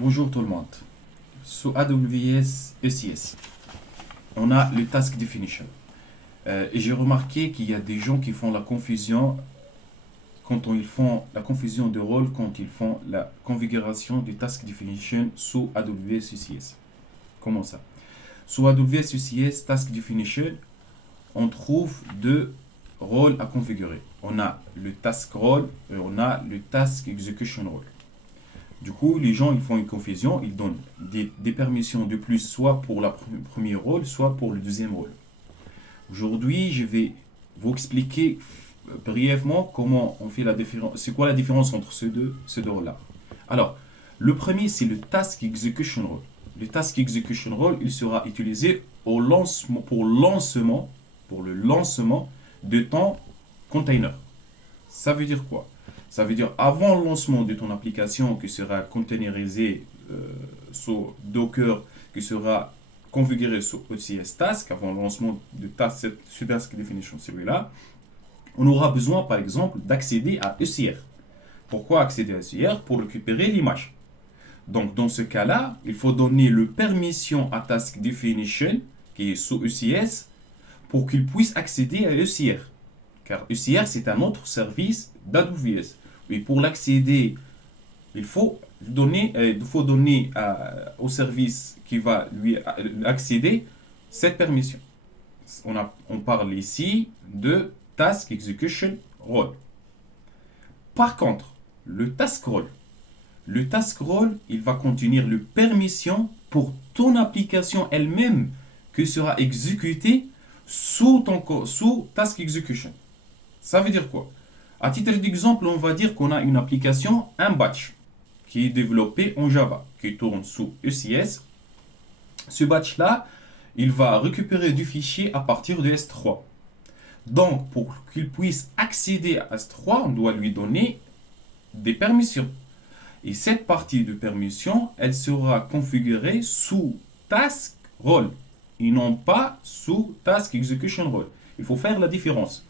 Bonjour tout le monde. Sous AWS ECS, on a le Task Definition. Et j'ai remarqué qu'il y a des gens qui font la confusion ils font la confusion de rôle quand ils font la configuration du Task Definition sous AWS ECS. Comment ça? Sous AWS ECS Task Definition, on trouve deux rôles à configurer. On a le Task Role et on a le Task Execution Role. Du coup, les gens ils font une confusion, ils donnent des permissions de plus, soit pour le premier rôle, soit pour le deuxième rôle. Aujourd'hui, je vais vous expliquer brièvement comment on fait la différence, c'est quoi la différence entre ces deux rôles-là. Alors, le premier, c'est le Task Execution Role. Le Task Execution Role, il sera utilisé pour le lancement de ton container. Ça veut dire quoi? Ça veut dire avant le lancement de ton application qui sera containerisée sous Docker, qui sera configurée sous ECS Task, avant le lancement de ce Task Definition, celui-là, on aura besoin par exemple d'accéder à ECR. Pourquoi accéder à ECR? Pour récupérer l'image. Donc dans ce cas-là, il faut donner le permission à Task Definition, qui est sous ECS, pour qu'il puisse accéder à ECR. Car ECR, c'est un autre service d'AWS. Et pour l'accéder, il faut donner au service qui va lui accéder cette permission. On parle ici de Task Execution Role. Par contre, le Task Role, il va contenir le permission pour ton application elle-même qui sera exécutée sous Task Execution. Ça veut dire quoi? À titre d'exemple, on va dire qu'on a une application, un batch, qui est développé en Java, qui tourne sous ECS. Ce batch-là, il va récupérer du fichier à partir de S3. Donc, pour qu'il puisse accéder à S3, on doit lui donner des permissions. Et cette partie de permission, elle sera configurée sous Task Role, et non pas sous Task Execution Role. Il faut faire la différence.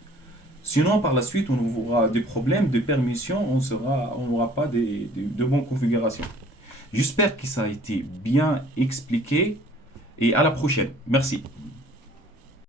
Sinon, par la suite, on aura des problèmes de permission, on n'aura pas de bonnes configurations. J'espère que ça a été bien expliqué et à la prochaine. Merci.